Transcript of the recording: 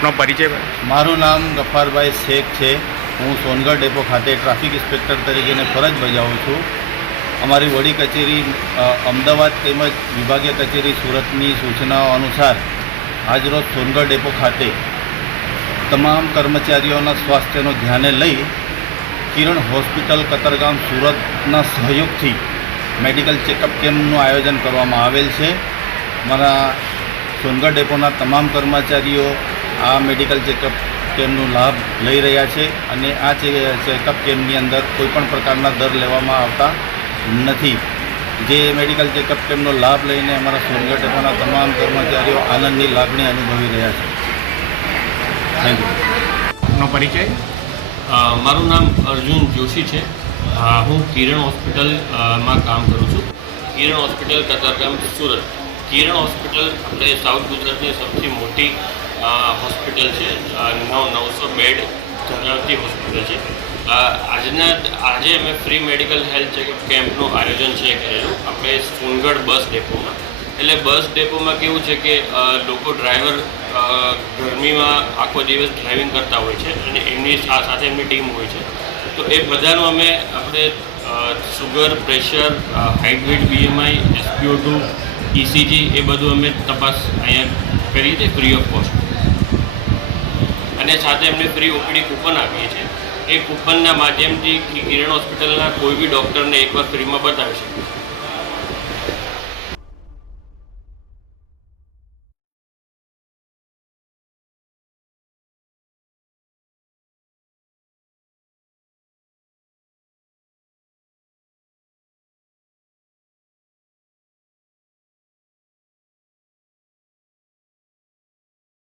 આપનો પરિચય મારું નામ ગફારભાઈ શેખ છે. હું સોનગઢ ડેપો ખાતે ટ્રાફિક ઇન્સ્પેક્ટર તરીકેને ફરજ બજાવું છું. અમારી વડી કચેરી અમદાવાદ તેમજ વિભાગીય કચેરી સુરતની સૂચનાઓ અનુસાર આજરોજ સોનગઢ ડેપો ખાતે તમામ કર્મચારીઓના સ્વાસ્થ્યનો ધ્યાને લઈ કિરણ હોસ્પિટલ કતરગામ સુરતના સહયોગથી મેડિકલ ચેકઅપ કેમ્પનું આયોજન કરવામાં આવેલ છે. મારા સોનગઢ ડેપોના તમામ કર્મચારીઓ આ મેડિકલ ચેકઅપ કેમ્પનો લાભ લઈ રહ્યા છે અને આ ચે- ચેકઅપ કેમ્પની અંદર કોઈપણ પ્રકારના દર લેવામાં આવતા નથી. જે મેડિકલ ચેકઅપ કેમ્પનો લાભ લઈને અમારા સોનગઢ તમામ કર્મચારીઓ આનંદની લાગણી અનુભવી રહ્યા છે. થેન્ક યુ પરિચય? મારું નામ અર્જુન જોશી છે. હું કિરણ હોસ્પિટલમાં કામ કરું છું. કિરણ હોસ્પિટલ કતારગામ સુરત. કિરણ હોસ્પિટલ આપણે સાઉથ ગુજરાતની સૌથી મોટી હોસ્પિટલ છે. નવ નવસો બેડ ધરાવતી હોસ્પિટલ છે. આજના, આજે અમે ફ્રી મેડિકલ હેલ્થ ચેકઅપ કેમ્પનું આયોજન છે કરેલું. આપણે સોનગઢ બસ ડેપોમાં એટલે બસ ડેપોમાં કેવું છે કે લોકો ડ્રાઈવર ગરમીમાં આખો દિવસ ડ્રાઇવિંગ કરતા હોય છે અને એમની સાથે એમની ટીમ હોય છે. તો એ બધાનું અમે આપણે sugar pressure height BMI SPO two ECG એ બધું અમે તપાસ અહીંયા કરીએ છીએ ફ્રી ઓફ કોસ્ટ અને સાથે એમને ફ્રી ઓપીડી કૂપન આપીએ છીએ. એ કૂપનના માધ્યમથી કિરણ હોસ્પિટલના કોઈ બી ડૉક્ટરને એકવાર ફ્રીમાં બતાવી શકે